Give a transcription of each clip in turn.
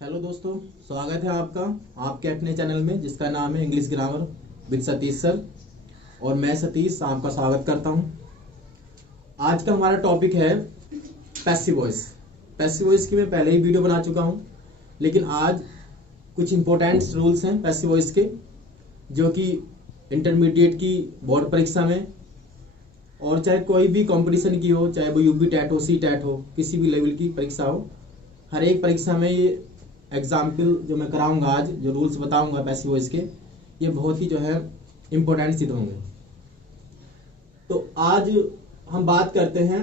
Hello दोस्तों, स्वागत है आपका आपके अपने चैनल में जिसका नाम है English grammar with Satish sir. और मैं सतीश आपका स्वागत करता हूं। आज का हमारा टॉपिक है पैसिव वॉइस। पैसिव वॉइस की मैं पहले ही वीडियो बना चुका हूं, लेकिन आज कुछ इंपॉर्टेंट रूल्स हैं पैसिव वॉइस के, जो कि इंटरमीडिएट की बोर्ड परीक्षा में और चाहे कोई भी कंपटीशन की हो, चाहे वो यूपी टेट हो, सी टेट हो, किसी भी लेवल की परीक्षा हो, हर एक परीक्षा में ये एग्जाम्पल जो मैं कराऊंगा, आज जो रूल्स बताऊंगा पैसिव वॉइस के, ये बहुत ही जो है इम्पोर्टेंट सिद्ध होंगे। तो आज हम बात करते हैं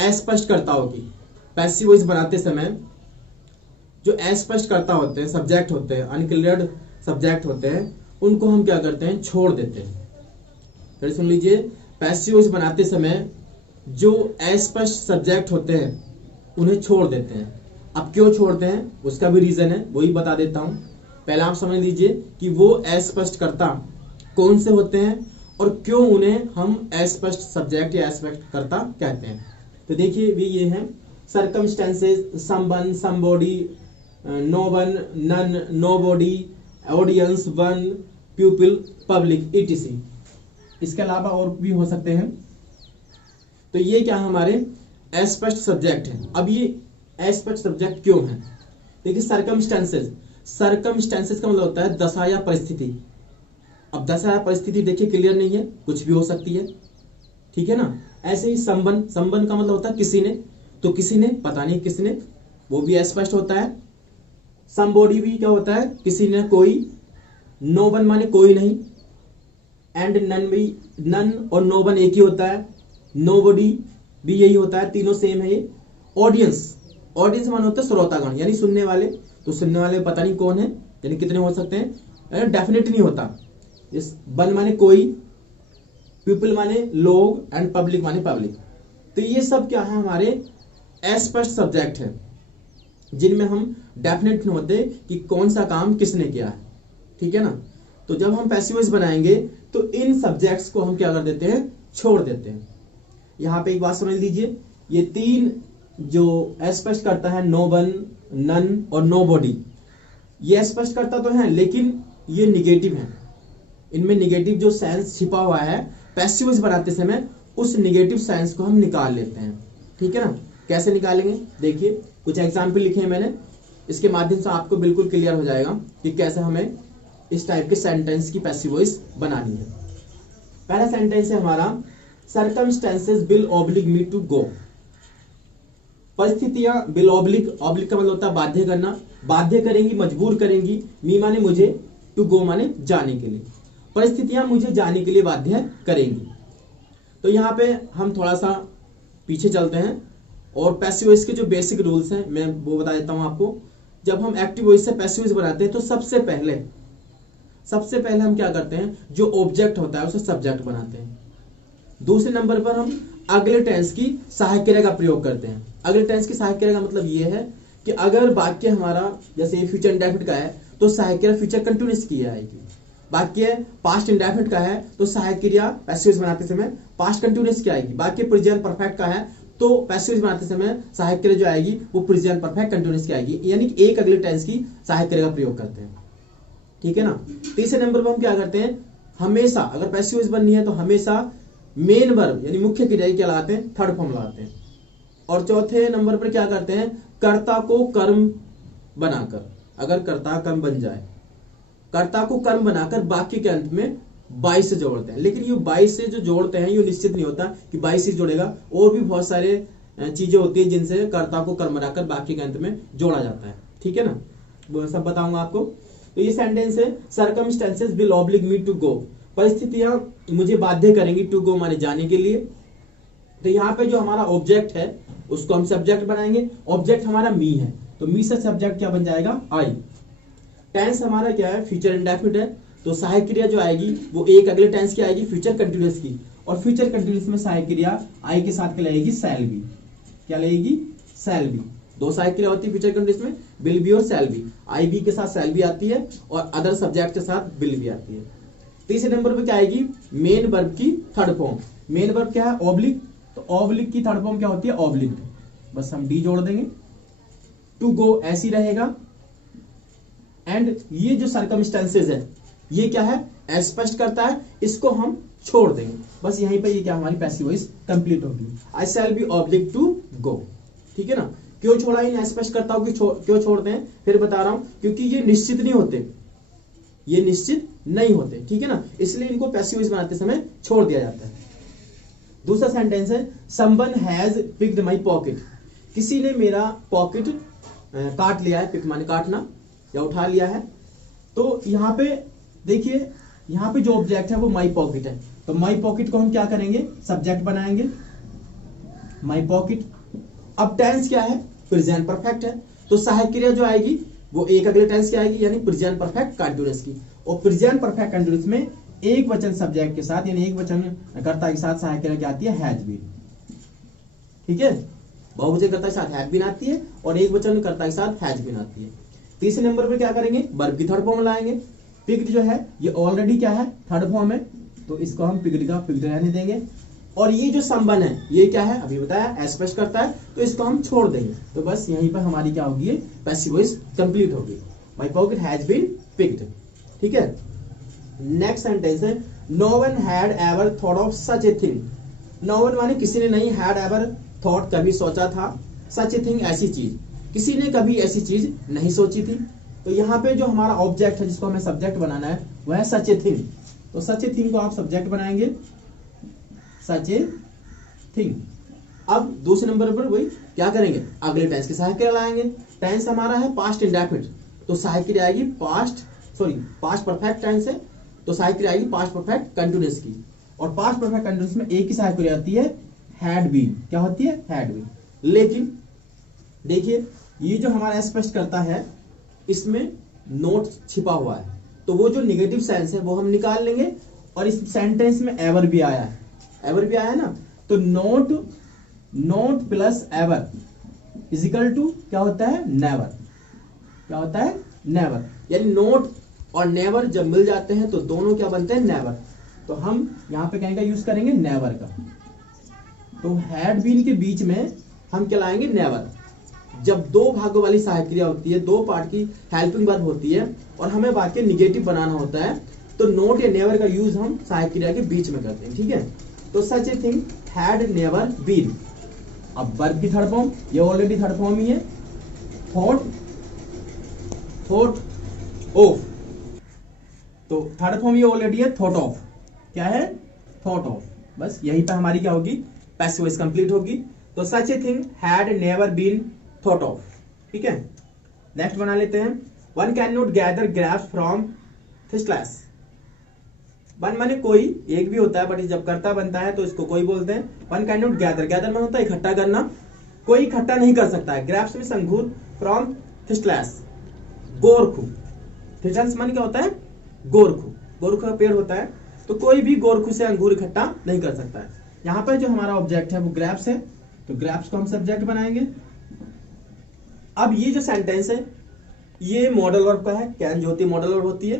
अस्पष्टकर्ताओं की। पैसिव वॉइस बनाते समय जो अस्पष्टकर्ता होते हैं, सब्जेक्ट होते हैं, अनक्लियर्ड सब्जेक्ट होते हैं, उनको हम क्या करते हैं, छोड़ देते हैं। फिर सुन लीजिए, पैसिव वॉइस बनाते समय जो अस्पष्ट सब्जेक्ट होते हैं उन्हें छोड़ देते हैं। अब क्यों छोड़ते हैं उसका भी रीजन है, वही बता देता हूं। पहले आप समझ लीजिए कि वो अस्पष्टकर्ता कौन से होते हैं और क्यों उन्हें हम अस्पष्ट सब्जेक्ट या अस्पष्टकर्ता कहते हैं। तो देखिए, वे ये हैं circumstances, someone, somebody, no one, none, nobody, audience, one, pupil, public, etc। इसके अलावा और भी हो सकते हैं। तो ये क्या हमारे अस्पष्ट सब्जेक्ट हैं। अब ये अस्पष्ट सब्जेक्ट क्यों हैं? देखिए, सर्कमस्टेंसेस, सर्कमस्टेंसेस का मतलब होता है दशा या परिस्थिति। अब दशा या परिस्थिति देखिए क्लियर नहीं है, कुछ भी हो सकती है, ठीक है ना। ऐसे ही संबंध, संबंध का मतलब होता है किसी ने, तो किसी ने, पता नहीं किसने, वो भी अस्पष्ट होता है। समबॉडी भी क्या होता है, किसी ने, कोई। नो वन माने कोई नहीं। एंड नन भी, नन और नो वन एक ही होता है। नोबॉडी भी यही होता है, तीनों सेम है ये। ऑडियंस, ऑडियंस माने होता है श्रोतागण, यानी सुनने वाले। तो सुनने वाले पता नहीं कौन है, यानी कितने हो सकते हैं, डेफिनेट नहीं होता। इस वन माने कोई, पीपल माने लोग, एंड पब्लिक माने पब्लिक। तो ये सब क्या है, हमारे अस्पष्ट सब्जेक्ट है, जिनमें हम डेफिनेट नहीं होते कि कौन सा काम किसने किया है, ठीक है ना। तो जब हम पैसिव वॉइस बनाएंगे तो इन सब्जेक्ट्स को हम क्या कर देते हैं, छोड़ देते हैं। यहां पे एक बात समझ लीजिए, ये तीन जो अस्पष्ट करता है, नो वन, नन और नो बॉडी, ये स्पष्ट करता तो है लेकिन ये निगेटिव है। इनमें निगेटिव जो सेंस छिपा हुआ है, पैसिव वॉइस बनाते समय उस निगेटिव सेंस को हम निकाल लेते हैं, ठीक है ना। कैसे निकालेंगे, देखिए कुछ एग्जाम्पल लिखे हैं मैंने, इसके माध्यम से आपको बिल्कुल क्लियर हो जाएगा कि कैसे हमें इस टाइप के सेंटेंस की पैसिव वॉइस बनानी है। पहला सेंटेंस है हमारा, circumstances will oblige me to go. परिस्थितियां विल ऑब्लिग, ऑब्लिग का मतलब होता है बाध्य करना, बाध्य करेंगी, मजबूर करेंगी। मी माने मुझे, टू गो माने जाने के लिए। परिस्थितियां मुझे जाने के लिए बाध्य करेंगी। तो यहाँ पे हम थोड़ा सा पीछे चलते हैं और पैसिव वॉइस के जो बेसिक रूल्स हैं मैं वो बता देता हूं आपको। जब हम एक्टिव वॉइस से पैसिव वॉइस बनाते हैं तो सबसे पहले हम क्या करते हैं, जो ऑब्जेक्ट होता है उसे सब्जेक्ट बनाते हैं। दूसरे नंबर पर हम अगले टेंस की सहायक क्रिया का प्रयोग करते हैं। अगले टेंस की सहायक क्रिया का मतलब ये है कि अगर वाक्य हमारा जैसे फ्यूचर इंडेफिनिट का है तो सहायक क्रिया फ्यूचर कंटिन्यूअस की आएगी। वाक्य पास्ट इंडेफिनिट का है तो सहायक क्रिया पैसिव वॉइस बनाते समय पास्ट कंटिन्यूअस की आएगी। वाक्य प्रेजेंट परफेक्ट का है तो पैसिव वॉइस बनाते समय सहायक क्रिया जो आएगी वो प्रेजेंट परफेक्ट कंटिन्यूअस की आएगी, यानी एक अगले टेंस की सहायक क्रिया का प्रयोग करते हैं, ठीक है ना। तीसरे नंबर पर हम क्या करते हैं, हमेशा अगर पैसिव वॉइस बननी है तो हमेशा मेन वर्ब यानी मुख्य क्रिया क्या लगाते हैं, थर्ड फॉर्म लगाते हैं। और चौथे नंबर पर क्या करते हैं, कर्ता को कर्म बनाकर, अगर कर्ता कर्म बन जाए, कर्ता को कर्म बनाकर वाक्य के अंत में 22 से जोड़ते हैं। लेकिन ये 22 से जो जोड़ते हैं ये निश्चित नहीं होता कि 22 से जोड़ेगा, और भी बहुत सारे चीजें होती है जिनसे कर्ता को कर्म बनाकर वाक्य के अंत में जोड़ा जाता है, ठीक है ना। वो सब बताऊंगा आपको। तो ये सेंटेंस है, circumstances will oblige me to go. परिस्थितियां मुझे बाध्य करेंगी, टू गो माने जाने के लिए। तो यहाँ पे जो हमारा ऑब्जेक्ट है उसको हम सब्जेक्ट बनाएंगे। ऑब्जेक्ट हमारा मी है तो मी से सब्जेक्ट क्या बन जाएगा, आई। टेंस हमारा क्या है, फ्यूचर इंडेफिनिट है तो सहायक क्रिया जो आएगी वो एक अगले टेंस की आएगी, फ्यूचर कंटिन्यूअस की। और फ्यूचर कंटिन्यूअस में सहायक क्रिया आई के साथ क्या लगेगी, शैल बी। क्या लगेगी, शैल बी। दो सहायक क्रिया होती है फ्यूचर कंटिन्यूअस में, विल बी और शैल बी। आई बी के साथ शैल बी आती है और अदर सब्जेक्ट के साथ विल बी आती है। तीसरे नंबर पे क्या आएगी, मेन वर्ब की थर्ड फॉर्म। मेन वर्ब क्या है, ऑब्लिक, तो ऑब्लिक की थर्ड फॉर्म क्या होती है, ऑब्लिक। बस हम डी जोड़ देंगे, टू गो ऐसी रहेगा। एंड ये जो सर्कमस्टेंसेज है ये क्या है, स्पष्ट करता है, इसको हम छोड़ देंगे। बस यहीं पर ये क्या हमारी पैसिव वॉइस कंप्लीट होगी। I shall be obliged to go, ठीक है ना। क्यों छोड़ा, इन स्पष्ट करता हूं कि क्यों छोड़ते हैं, फिर बता रहा हूं, क्योंकि ये निश्चित नहीं होते, ये निश्चित नहीं होते, ठीक है ना, इसलिए इनको पैसिव वॉइस बनाते समय छोड़ दिया जाता है। दूसरा सेंटेंस है someone has picked my pocket, किसी ने मेरा पॉकेट काट लिया है, पिक माने काटना या उठा लिया है। तो यहाँ पे देखिए, यहाँ पे जो ऑब्जेक्ट है वो माई पॉकेट है, तो माई पॉकेट को हम क्या करेंगे, सब्जेक्ट बनाएंगे, माई पॉकेट। अब टेंस क्या है, प्रेजेंट परफेक्ट है, तो सहायक क्रिया जो आएगी वो एक अगले टेंस की आएगी, यानी प्रेजेंट परफेक्ट कंटीन्यूअस की। और प्रेजेंट परफेक्ट कंटीन्यूअस में एक वचन सब्जेक्ट के साथ, यानी एक वचन कर्ता के साथ सहायक क्रिया क्या आती है, हैज बीन, ठीक है। बहुवचन कर्ता के साथ हैज बीन आती है और एक वचन कर्ता के साथ हैज बीन आती है। तीसरे नंबर पर क्या करेंगे, वर्ब की थर्ड फॉर्म लाएंगे। पिक्ड जो है ये ऑलरेडी क्या है, थर्ड फॉर्म है, तो इसको हम पिक्ड का पिक्ड रहने देंगे। और ये जो संबंध है ये क्या है, अभी बताया, स्पष्ट करता है, तो इसको हम छोड़ देंगे। तो बस यहीं पर हमारी क्या होगी, पैसिव वॉइस कंप्लीट होगी। My pocket has been picked, ठीक है। नेक्स्ट सेंटेंस है no one had ever thought of such a thing. No one माने किसी ने नहीं, हैड एवर थॉट कभी सोचा था, सच ए थिंग ऐसी चीज, किसी ने कभी ऐसी चीज नहीं सोची थी। तो यहाँ पे जो हमारा ऑब्जेक्ट है जिसको हमें सब्जेक्ट बनाना है वह है सच ए थिंग। तो सच ए थिंग को आप सब्जेक्ट बनाएंगे, सच ए थिंग। अब दूसरे नंबर पर वही क्या करेंगे, अगले टेंस की सहायक क्रिया लाएंगे। टेंस हमारा है पास्ट इंडेफिनिट, तो सहायक क्रिया आएगी पास्ट परफेक्ट टेंस है, तो सहायक क्रिया आएगी पास्ट परफेक्ट कंटीन्यूअस की। और पास्ट परफेक्ट कंटीन्यूअस में एक ही सहायक क्रिया आती है, हैड बीन। क्या होती है, हैड बीन। लेकिन देखिए ये जो हमारा स्पष्ट करता है इसमें नोट छिपा हुआ है, तो वो जो निगेटिव सेंस है वो हम निकाल लेंगे। और इस सेंटेंस में एवर भी आया है, एवर भी आया है ना, तो not plus ever is equal to क्या होता है, नेवर। क्या होता है, नेवर। यानी नोट और नेवर जब मिल जाते हैं तो दोनों क्या बनते हैं, नेवर। तो हम यहां पे क्या यूज करेंगे, नेवर का। तो हैड बीन के बीच में हम क्या लाएंगे, नेवर। जब दो भागों वाली सहायक क्रिया होती है, दो पार्ट की हेल्पिंग वर्ब होती है और हमें वाक्य निगेटिव बनाना होता है, तो नोट या नेवर का यूज हम सहायक क्रिया के बीच में करते हैं, ठीक है। तो such a thing had never been. अब वर्ब की थर्ड फॉर्म, ये ऑलरेडी थर्ड फॉर्म ही है, थॉट ऑफ। तो थर्ड फॉर्म ये ऑलरेडी है, थॉट ऑफ। क्या है, थॉट ऑफ। बस यहीं पे हमारी क्या होगी, पैसिव वॉइस कंप्लीट होगी। तो such a thing had never been thought of, ठीक है। नेक्स्ट बना लेते हैं, one can not gather grapes from thistles. One माने कोई, एक भी होता है बट जब कर्ता बनता है तो इसको कोई बोलते हैं। One can not gather, gather में होता है इकट्ठा करना, कोई इकट्ठा नहीं कर सकता है। ग्रेप्स में अंगूर, फ्रॉम थिस्टलेस, गोरखू। थिस्टलेस माने क्या होता है, गोरखू, गोरखू का पेड़ होता है, तो कोई भी गोरखू से अंगूर इकट्ठा नहीं कर सकता है। यहाँ पर जो हमारा ऑब्जेक्ट है वो ग्रेप्स है, तो ग्रेप्स को हम सब्जेक्ट बनाएंगे। अब ये जो सेंटेंस है ये मॉडल वर्ब का है। कैन जो होती है मॉडल वर्ब होती है।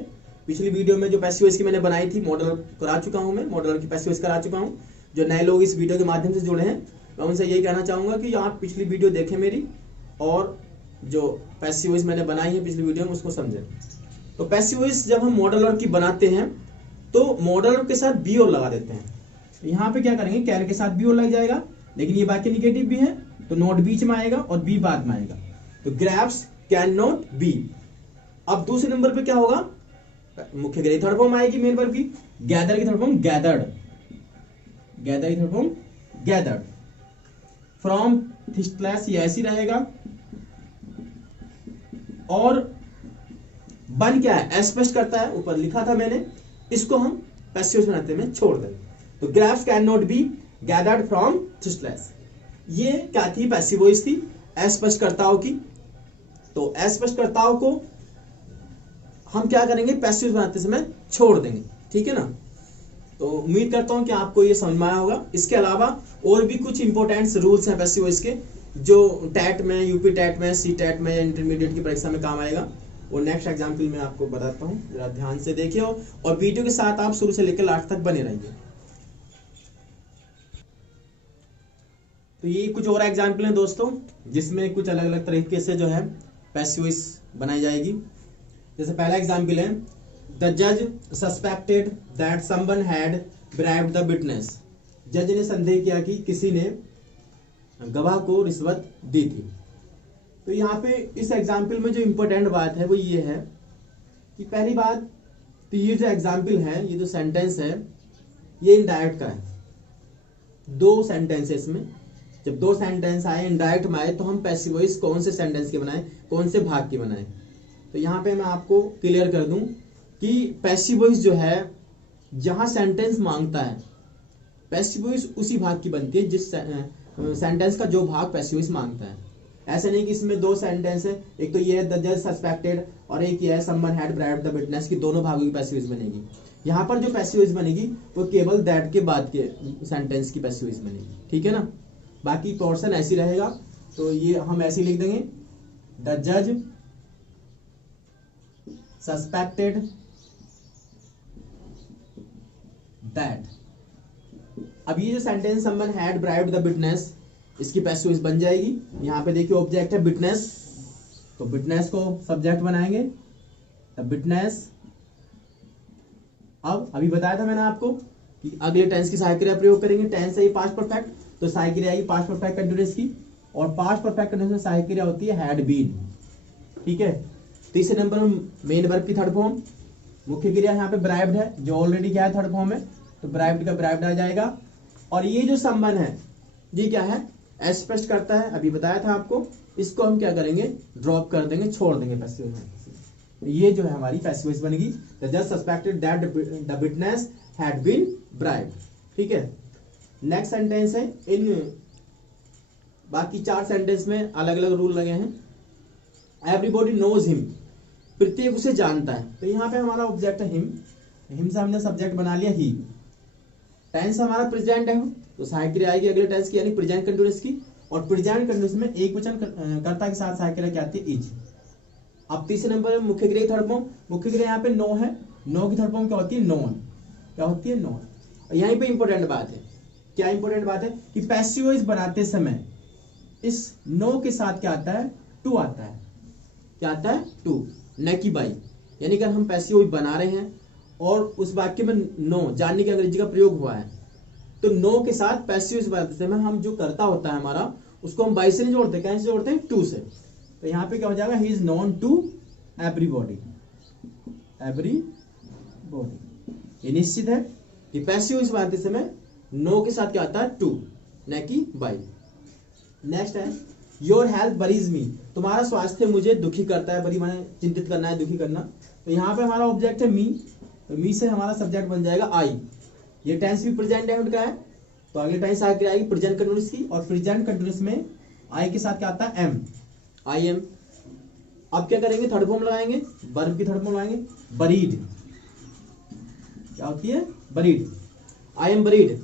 पिछली वीडियो में जो पैसिव वॉइस की मैंने बनाई थी मॉडल करा चुका हूं, मैं मॉडल की पैसिव वॉइस करा चुका हूं। जो नए लोग इस वीडियो के माध्यम से जुड़े हैं मैं उनसे यही कहना चाहूंगा कि आप पिछली वीडियो देखें मेरी, और जो पैसिव वॉइस मैंने बनाई है पिछली वीडियो में उसको समझें। तो पैसिव वॉइस जब हम मॉडल वर्ब की बनाते हैं तो मॉडल वर्ब के साथ बी और लगा देते हैं। यहाँ पे क्या करेंगे, कैन के साथ बी और लग जाएगा, लेकिन ये वाक्य निगेटिव भी है तो नोट बीच में आएगा और बी बाद में आएगा। तो ग्रैप्स कैन नॉट बी। अब दूसरे नंबर पे क्या होगा, मुख्य क्रिया थर्ड फॉर्म आएगी मेन वर्ब की, गैदर की थर्ड फॉर्म गैदर्ड, गैदर की third form gathered. From thistles ये ऐसी रहेगा। और बन क्या है, स्पष्ट करता है, ऊपर लिखा था मैंने, इसको हम पैसिव बनाते में छोड़ दें। तो grapes can not be gathered from thistles, ये क्या थी, पैसिव वॉइस थी अस्पष्टकर्ताओं की। तो अस्पष्टकर्ताओं को हम क्या करेंगे, पैसिव बनाते समय छोड़ देंगे, ठीक है ना। तो उम्मीद करता हूं कि आपको ये समझ में आया होगा। इसके अलावा और भी कुछ इंपॉर्टेंट रूल्स हैं पैसिव वॉइस के, जो टैट में, यूपी टैट में, सी टैट में या इंटरमीडिएट की परीक्षा में काम आएगा। और नेक्स्ट एग्जाम्पल में आपको बताता हूँ, जरा ध्यान से देखिए और वीडियो के साथ आप शुरू से लेकर लास्ट तक बने रहिए। तो ये कुछ और एग्जाम्पल हैं दोस्तों, जिसमें कुछ अलग अलग तरीके से जो है पैसिव वॉइस बनाई जाएगी। जैसे पहला एग्जाम्पल है, द जज suspected that someone had bribed the witness. जज ने संदेह किया कि किसी ने गवाह को रिश्वत दी थी। तो यहाँ पे इस एग्जाम्पल में जो इम्पोर्टेंट बात है वो ये है कि पहली बात तो ये जो एग्जाम्पल है, ये जो सेंटेंस है, ये इनडायरेक्ट का है। दो सेंटेंस है इसमें, जब दो सेंटेंस आए इनडायरेक्ट में आए तो हम पैसिव वॉइस कौन से सेंटेंस के बनाएं, कौन से भाग के बनाएं। तो यहाँ पे मैं आपको क्लियर कर दूं कि पैसिव वॉइस जो है जहां सेंटेंस मांगता है, पैसिव वॉइस उसी भाग की बनती है जिस सेंटेंस का जो भाग पैसिव वॉइस मांगता है। ऐसा नहीं कि इसमें दो सेंटेंस है, एक तो ये है द जज सस्पेक्टेड और एक ये है someone had bribed the witness, की दोनों भागों की पैसिव वॉइस बनेगी। यहाँ पर जो पैसिव वॉइस बनेगी वो केवल दैट के बाद के सेंटेंस की पैसिव वॉइस बनेगी, ठीक है ना। बाकी पोर्शन ऐसी रहेगा, तो ये हम ऐसे लिख देंगे, द जज सस्पेक्टेड दैट। अब ये जो sentence someone had bribed the witness, इसकी पैसिव वॉइस बन जाएगी। यहाँ पे देखिए ऑब्जेक्ट है विटनेस, तो विटनेस को सब्जेक्ट बनाएंगे, द विटनेस। अब अभी बताया था मैंने आपको कि अगले टेंस की सहायक क्रिया प्रयोग करेंगे। टेंस है ये पास्ट परफेक्ट, तो सहायक क्रिया आएगी पास्ट परफेक्ट कंटीन्यूअस की, और पास्ट परफेक्ट कंटीन्यूअस में सहायक क्रिया होती है हैड बीन, ठीक है। तीसरे नंबर में मेन वर्ब की थर्ड फॉर्म, मुख्य क्रिया यहाँ पे ब्राइब्ड है जो ऑलरेडी क्या है थर्ड फॉर्म है, तो ब्राइब्ड का ब्राइब्ड आ जाएगा। और ये जो संबंध है ये क्या है, स्पष्ट करता है, अभी बताया था आपको। इसको हम क्या करेंगे, ड्रॉप कर देंगे, छोड़ देंगे पैसिव वॉइस। ये जो है हमारी पैसिव वॉइस बनेगी, द जज suspected that the witness had been bribed, ठीक है। नेक्स्ट सेंटेंस है, इन बाकी चार सेंटेंस में अलग अलग रूल लगे हैं। एवरीबॉडी नोज हिम, प्रत्येक उसे जानता है, तो यहाँ पे हमारा ऑब्जेक्ट है हिम, हिम से हमने सब्जेक्ट बना लिया ही। टेंस हमारा प्रेजेंट है, तो सहायक क्रिया आएगी अगले टेंस की, यानी प्रेजेंट कंटीन्यूअस की, और प्रेजेंट कंटीन्यूअस में एक वचन कर्ता के साथ सहायक क्रिया क्या आती है, इज। अब तीसरे नंबर में मुख्य क्रिया थर्ड फॉर्म, मुख्य क्रिया यहाँ पे नो है, नो की थर्ड फॉर्म क्या होती है, नोन, क्या होती है, नोन। और यहीं पे इंपॉर्टेंट बात है, क्या इंपॉर्टेंट बात है कि पैसिव वॉइस बनाते समय इस नो के साथ क्या आता है, टू आता है, क्या आता है, टू, न कि बाई। यानी कि हम पैसिव वॉइस बना रहे हैं और उस वाक्य में नो जानने की अंग्रेजी का प्रयोग हुआ है, तो नो के साथ पैसिव वॉइस बनाते समय हम जो करता होता है हमारा, उसको हम बाई से नहीं जोड़ते, कैसे जोड़ते हैं, टू से। तो यहाँ पे क्या हो जाएगा, he is known to everybody, everybody. ये निश्चित है कि पैसिव वॉइस बनाते समय नो के साथ क्या आता है, टू, न कि बाई। नेक्स्ट है, योर हेल्थ वरीज मी, तुम्हारा स्वास्थ्य मुझे दुखी करता है, बड़ी माने चिंतित करना है, दुखी करना। तो यहाँ पे हमारा ऑब्जेक्ट है मी, तो मी से हमारा सब्जेक्ट बन जाएगा आई। ये टेंस भी प्रेजेंट टाइम का है, तो अगले टेंस आगे आएगी प्रेजेंट कंटीन्यूअस की, और प्रेजेंट कंटीन्यूअस में आई के साथ क्या आता है, एम, आई एम। अब क्या करेंगे, थर्ड फॉर्म लगाएंगे, वर्ब की थर्ड फॉर्म लगाएंगे, बरीड, क्या होती है, बरीड, आई एम बरीड।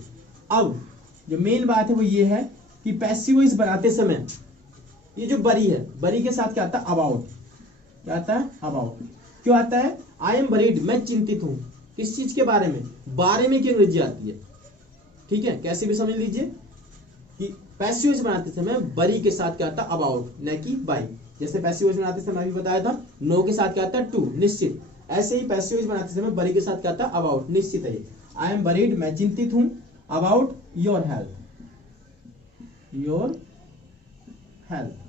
अब जो मेन बात है वो ये है कि पैसिव वॉइस बनाते समय ये जो बरी है, बरी के साथ क्या आता है, अबाउट, क्या आता है, अबाउट। क्यों आता है, आई एम बरीड, मैं चिंतित हूं, किस चीज के बारे में, बारे में की अंग्रेजी आती है, ठीक है। कैसे भी समझ लीजिए कि पैसिव वॉइस बनाते समय बरी के साथ क्या आता है, अबाउट, न कि बाई। जैसे पैसिव वॉइस बनाते समय अभी बताया था नो के साथ क्या आता है, टू, निश्चित। ऐसे ही पैसिव वॉइस बनाते समय बरी के साथ क्या आता है, अबाउट, निश्चित है। आई एम बरीड, मैं चिंतित हूं, about your health, your health.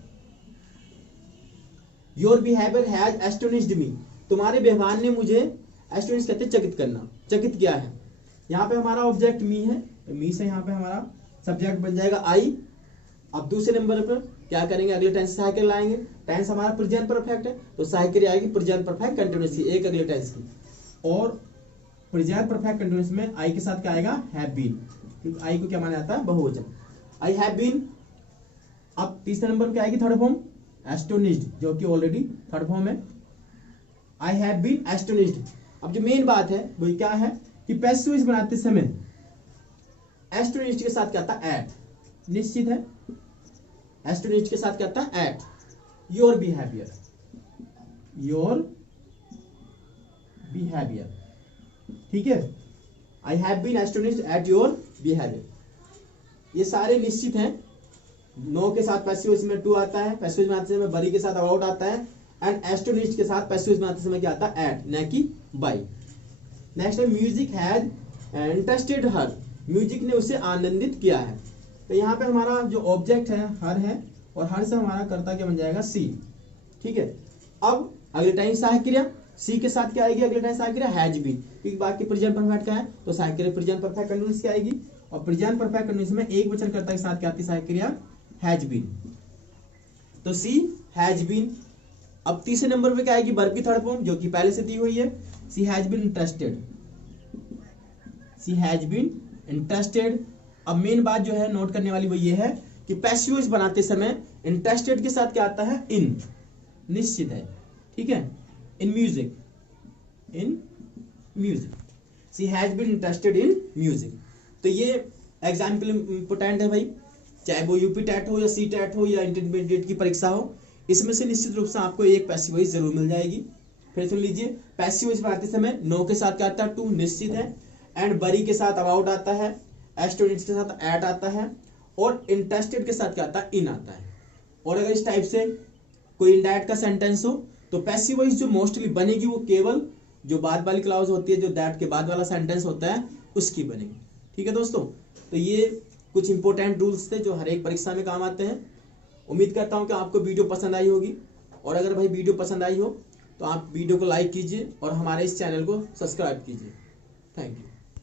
Your behaviour has astonished me, तुम्हारे व्यवहार ने मुझे, एस्टोनिश कहते हैं चकित करना, चकित किया है। यहाँ पे हमारा ऑब्जेक्ट मी है, तो मी से यहाँ पे हमारा सब्जेक्ट बन जाएगा आई। अब दूसरे नंबर पर क्या करेंगे, अगले टेंस सहायक क्रिया लाएंगे। टेंस हमारा प्रेजेंट परफेक्ट है, तो सहायक क्रिया आएगी प्रेजेंट परफेक्ट कंटीन्यूअस की, एक अगले टेंस की। और प्रेजेंट परफेक्ट कंटीन्यूअस में आई के साथ क्या आएगा, हैव बीन, क्योंकि आई को क्या माना जाता है, बहुवचन, आई हैव बीन। अब तीसरे नंबर क्या आएगी, थर्ड फॉर्म, एस्टोनिश्ड, जो कि ऑलरेडी थर्ड फॉर्म है, आई हैव बीन एस्टोनिश्ड। अब जो मेन बात है वो क्या है कि पैसिव वॉइस बनाते समय एस्टोनिश्ड के साथ क्या आता है, एट, निश्चित है। एस्टोनिश्ड के साथ क्या आता है, at your behaviour, your behaviour, ठीक है। I have been astonished at your behaviour, ये सारे निश्चित हैं। नो के साथ पैसिव वॉइस में टू आता है, पैसिव वॉइस में आते समय बरी के साथ अबाउट आता है, एंड एस्टोनिश्ड के साथ पैसिव वॉइस में आते समय क्या आता है, एट, न कि बाई। नेक्स्ट है music has interested her, music ने उसे आनंदित किया है। तो यहाँ पे हमारा जो ऑब्जेक्ट है हर है, और हर से हमारा कर्ता क्या बन जाएगा, सी। ठीक है, अब अगले टाइम सहायक क्रिया सी के साथ क्या आएगी, अगले टाइम सहायक क्रिया हैज बीन, क्योंकि बाकी प्रेजेंट परफेक्ट का है तो सहायक क्रिया प्रेजेंट परफेक्ट कंटीन्यूअस की आएगी, और प्रेजेंट परफेक्ट कंटीन्यूअस में एक वचन कर्ता के साथ क्या आती है, सहायक क्रिया हैज बीन। तो सी हैज बीन। अब तीसरे नंबर पे क्या आएगी, वर्ब की थर्ड फॉर्म जो कि पहले से दी हुई है, she has been interested, she has been interested. अब मेन बात जो है नोट करने वाली वो ये है कि पैसिव वॉइस बनाते समय इंटरेस्टेड के साथ क्या आता है, इन, निश्चित है। ठीक है, in music, in music, she has been interested in music. तो ये एग्जाम्पल इंपोर्टेंट है भाई, चाहे वो यूपी टेट हो या सी टेट हो या इंटरमीडिएट की परीक्षा हो, इसमें से निश्चित रूप से आपको एक पैसिव वॉइस जरूर मिल जाएगी। फिर सुन लीजिए, पैसिव वॉइस बनाते समय नो के साथ क्या आता है, टू, निश्चित है, एंड बरी के साथ अबाउट आता है, एस्टोनिश्ड के साथ एट आता है, और इंटरेस्टेड के साथ क्या आता है, इन आता है। और अगर इस टाइप से कोई इनडायरेक्ट का सेंटेंस हो तो पैसिव वॉइस जो मोस्टली बनेगी वो केवल जो बाद वाली क्लॉज होती है, जो दैट के बाद वाला सेंटेंस होता है उसकी बनेगी। ठीक है दोस्तों, तो ये कुछ इंपॉर्टेंट रूल्स थे जो हर एक परीक्षा में काम आते हैं। उम्मीद करता हूँ कि आपको वीडियो पसंद आई होगी, और अगर भाई वीडियो पसंद आई हो तो आप वीडियो को लाइक कीजिए और हमारे इस चैनल को सब्सक्राइब कीजिए। Thank you.